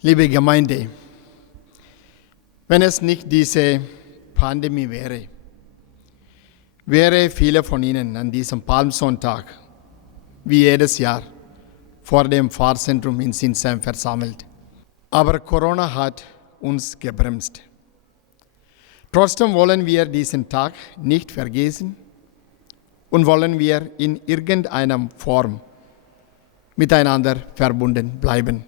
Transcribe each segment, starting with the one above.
Liebe Gemeinde, wenn es nicht diese Pandemie wäre, wäre viele von Ihnen an diesem Palmsonntag, wie jedes Jahr, vor dem Pfarrzentrum in Sinsheim versammelt. Aber Corona hat uns gebremst. Trotzdem wollen wir diesen Tag nicht vergessen und wollen wir in irgendeiner Form miteinander verbunden bleiben.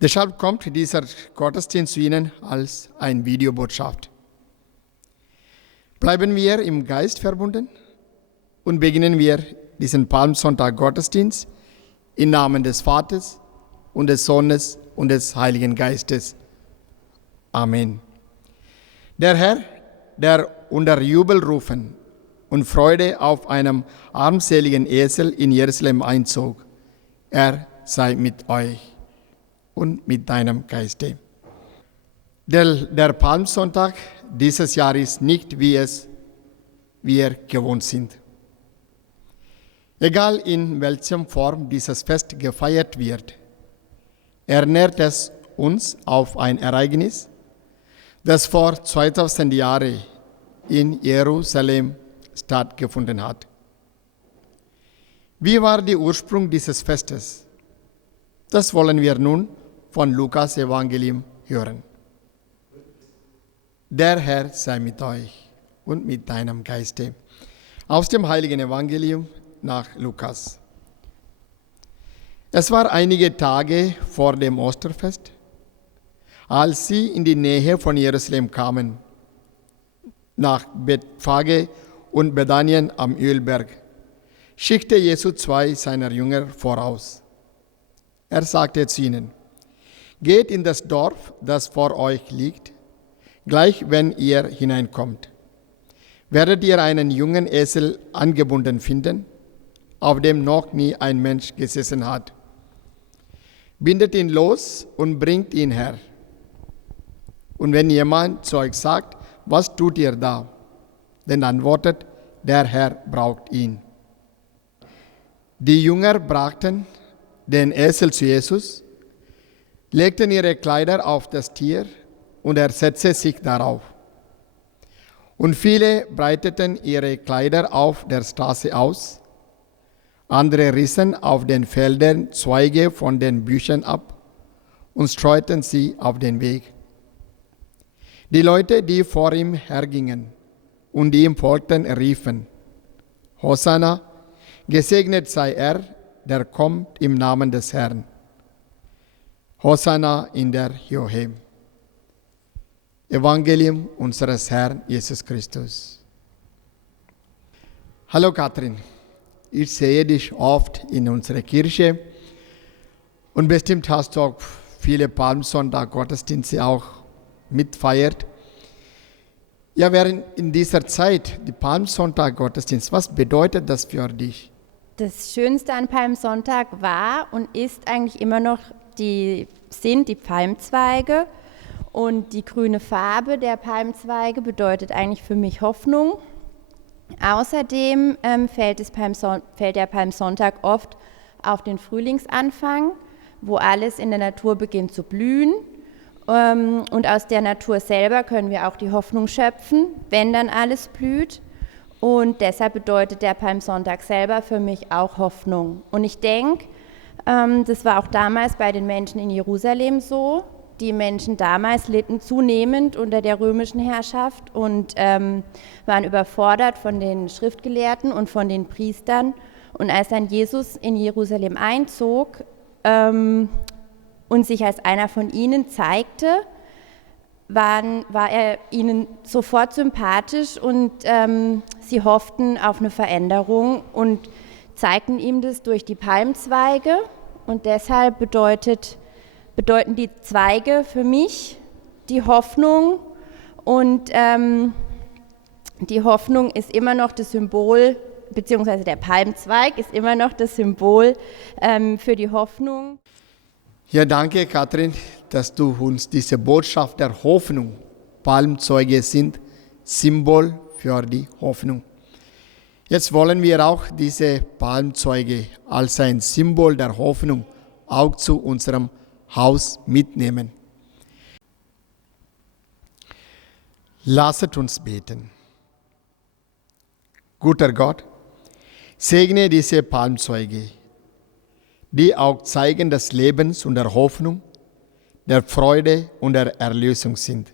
Deshalb kommt dieser Gottesdienst zu Ihnen als eine Videobotschaft. Bleiben wir im Geist verbunden und beginnen wir diesen Palmsonntag Gottesdienst im Namen des Vaters und des Sohnes und des Heiligen Geistes. Amen. Der Herr, der unter Jubelrufen und Freude auf einem armseligen Esel in Jerusalem einzog, er sei mit euch und mit deinem Geiste. Der Palmsonntag dieses Jahr ist nicht, wie es wir gewohnt sind. Egal in welcher Form dieses Fest gefeiert wird, erinnert es uns auf ein Ereignis, das vor 2000 Jahren in Jerusalem stattgefunden hat. Wie war der Ursprung dieses Festes? Das wollen wir nun von Lukas Evangelium hören. Der Herr sei mit euch und mit deinem Geiste. Aus dem Heiligen Evangelium nach Lukas. Es war einige Tage vor dem Osterfest, als sie in die Nähe von Jerusalem kamen, nach Bethphage und Bethanien am Ölberg, schickte Jesus 2 seiner Jünger voraus. Er sagte zu ihnen: Geht in das Dorf, das vor euch liegt. Gleich wenn ihr hineinkommt, werdet ihr einen jungen Esel angebunden finden, auf dem noch nie ein Mensch gesessen hat. Bindet ihn los und bringt ihn her. Und wenn jemand zu euch sagt: Was tut ihr da? Dann antwortet: Der Herr braucht ihn. Die Jünger brachten den Esel zu Jesus, legten ihre Kleider auf das Tier und er setzte sich darauf. Und viele breiteten ihre Kleider auf der Straße aus, andere rissen auf den Feldern Zweige von den Büschen ab und streuten sie auf den Weg. Die Leute, die vor ihm hergingen und ihm folgten, riefen: Hosanna, gesegnet sei er, der kommt im Namen des Herrn. Hosanna in der Höhe. Evangelium unseres Herrn Jesus Christus. Hallo Katrin, ich sehe dich oft in unserer Kirche und bestimmt hast du auch viele Palmsonntag-Gottesdienste auch mitfeiert. Ja, während in dieser Zeit, die Palmsonntag-Gottesdienst, was bedeutet das für dich? Das Schönste an Palmsonntag war und ist eigentlich immer noch die Palmzweige. Und die grüne Farbe der Palmzweige bedeutet eigentlich für mich Hoffnung. Außerdem fällt der Palmsonntag oft auf den Frühlingsanfang, wo alles in der Natur beginnt zu blühen. Und aus der Natur selber können wir auch die Hoffnung schöpfen, wenn dann alles blüht. Und deshalb bedeutet der Palmsonntag selber für mich auch Hoffnung. Und ich denke, das war auch damals bei den Menschen in Jerusalem so. Die Menschen damals litten zunehmend unter der römischen Herrschaft und waren überfordert von den Schriftgelehrten und von den Priestern. Und als dann Jesus in Jerusalem einzog und sich als einer von ihnen zeigte, war er ihnen sofort sympathisch und sie hofften auf eine Veränderung und zeigten ihm das durch die Palmzweige. Und deshalb bedeuten die Zweige für mich die Hoffnung und die Hoffnung ist immer noch das Symbol, beziehungsweise der Palmzweig ist immer noch das Symbol für die Hoffnung. Ja, danke Katrin, dass du uns diese Botschaft der Hoffnung, Palmzweige sind Symbol für die Hoffnung. Jetzt wollen wir auch diese Palmzweige als ein Symbol der Hoffnung auch zu unserem Haus mitnehmen. Lasset uns beten. Guter Gott, segne diese Palmzweige, die auch Zeichen des Lebens und der Hoffnung, der Freude und der Erlösung sind.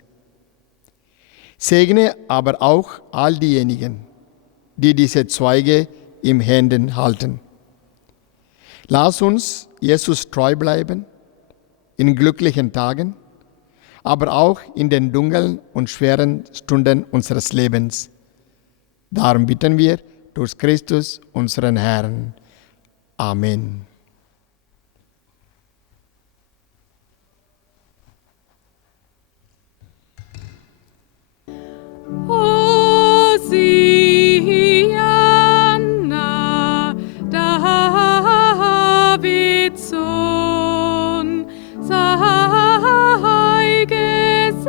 Segne aber auch all diejenigen, die diese Zweige in Händen halten. Lass uns Jesus treu bleiben in glücklichen Tagen, aber auch in den dunklen und schweren Stunden unseres Lebens. Darum bitten wir durch Christus, unseren Herrn. Amen. Hosianna, Davids Sohn, sei gesegnet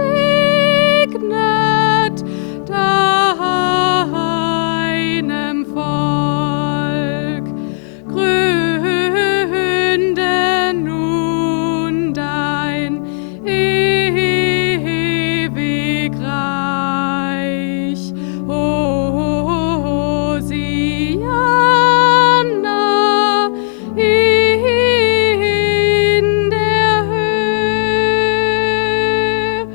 deinem Volk. Gründe nun dein ewig Reich. Hosianna in der Höhe.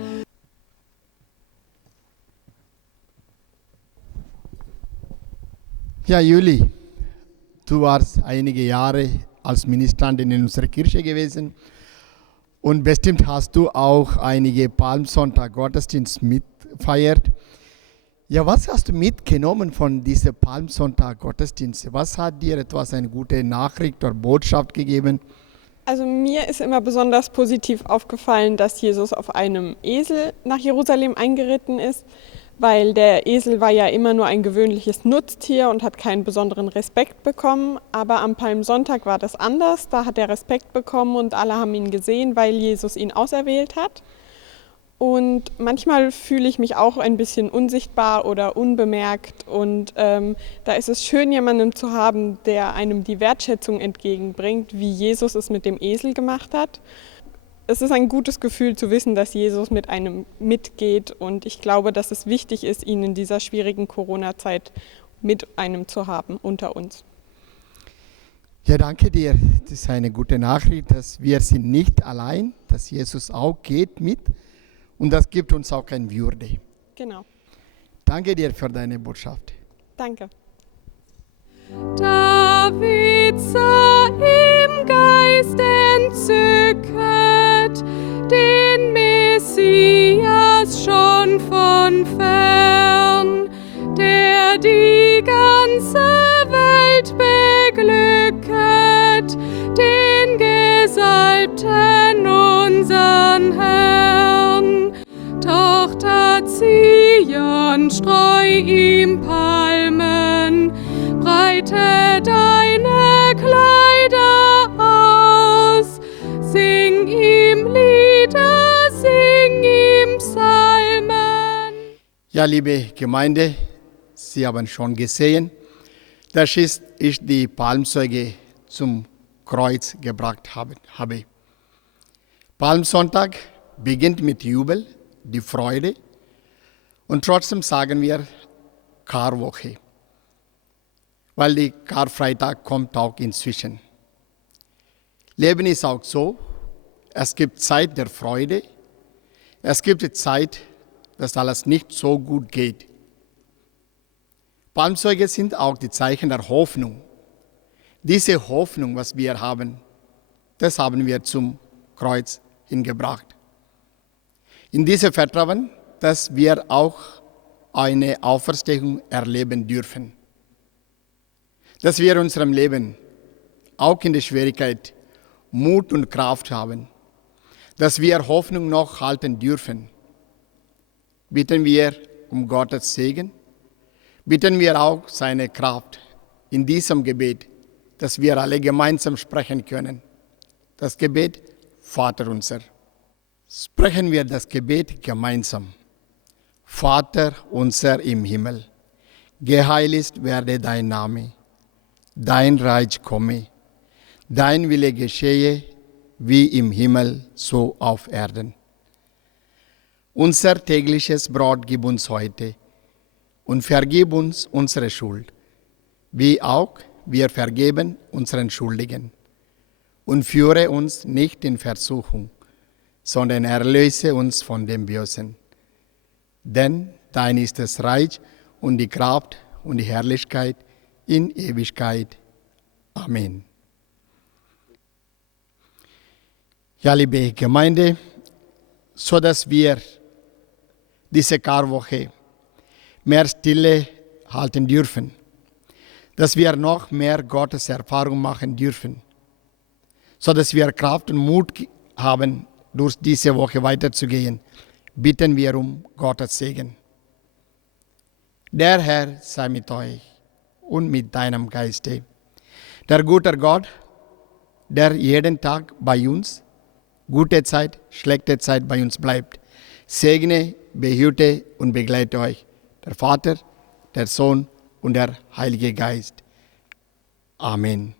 Ja, Juli, du warst einige Jahre als Ministrantin in unserer Kirche gewesen und bestimmt hast du auch einige Palmsonntag-Gottesdienst mitfeiert. Ja, was hast du mitgenommen von diesem Palmsonntag-Gottesdienst? Was hat dir eine gute Nachricht oder Botschaft gegeben? Also mir ist immer besonders positiv aufgefallen, dass Jesus auf einem Esel nach Jerusalem eingeritten ist, weil der Esel war ja immer nur ein gewöhnliches Nutztier und hat keinen besonderen Respekt bekommen. Aber am Palmsonntag war das anders, da hat er Respekt bekommen und alle haben ihn gesehen, weil Jesus ihn auserwählt hat. Und manchmal fühle ich mich auch ein bisschen unsichtbar oder unbemerkt und da ist es schön, jemanden zu haben, der einem die Wertschätzung entgegenbringt, wie Jesus es mit dem Esel gemacht hat. Es ist ein gutes Gefühl zu wissen, dass Jesus mit einem mitgeht und ich glaube, dass es wichtig ist, ihn in dieser schwierigen Corona-Zeit mit einem zu haben unter uns. Ja, danke dir. Das ist eine gute Nachricht, dass wir sind nicht allein, dass Jesus auch geht mit und das gibt uns auch eine Würde. Genau. Danke dir für deine Botschaft. Danke. David sah im Geist entzücket den Messias schon von fern, der die ganze Welt beglücket, den Gesalbten unsern Herrn. Tochter Zion, streu ihm Palmen, breite deine Kleider aus, sing ihm Lieder, sing ihm Psalmen. Ja, liebe Gemeinde, Sie haben schon gesehen, dass ich die Palmzeuge zum Kreuz gebracht habe. Palmsonntag beginnt mit Jubel, die Freude und trotzdem sagen wir Karwoche, weil die Karfreitag kommt auch inzwischen. Leben ist auch so, es gibt Zeit der Freude, es gibt die Zeit, dass alles nicht so gut geht. Palmzeuge sind auch die Zeichen der Hoffnung. Diese Hoffnung, was wir haben, das haben wir zum Kreuz hingebracht. In diesem Vertrauen, dass wir auch eine Auferstehung erleben dürfen. Dass wir in unserem Leben, auch in der Schwierigkeit, Mut und Kraft haben. Dass wir Hoffnung noch halten dürfen. Bitten wir um Gottes Segen. Bitten wir auch seine Kraft in diesem Gebet, dass wir alle gemeinsam sprechen können. Das Gebet, Vater unser. Sprechen wir das Gebet gemeinsam. Vater unser im Himmel, geheiligt werde dein Name, dein Reich komme, dein Wille geschehe, wie im Himmel, so auf Erden. Unser tägliches Brot gib uns heute und vergib uns unsere Schuld, wie auch wir vergeben unseren Schuldigen. Und führe uns nicht in Versuchung, sondern erlöse uns von dem Bösen. Denn dein ist das Reich und die Kraft und die Herrlichkeit in Ewigkeit. Amen. Ja, liebe Gemeinde, so dass wir diese Karwoche mehr Stille halten dürfen, dass wir noch mehr Gottes Erfahrung machen dürfen, so dass wir Kraft und Mut haben, durch diese Woche weiterzugehen, bitten wir um Gottes Segen. Der Herr sei mit euch und mit deinem Geiste. Der gute Gott, der jeden Tag bei uns, gute Zeit, schlechte Zeit bei uns bleibt, segne, behüte und begleite euch, der Vater, der Sohn und der Heilige Geist. Amen.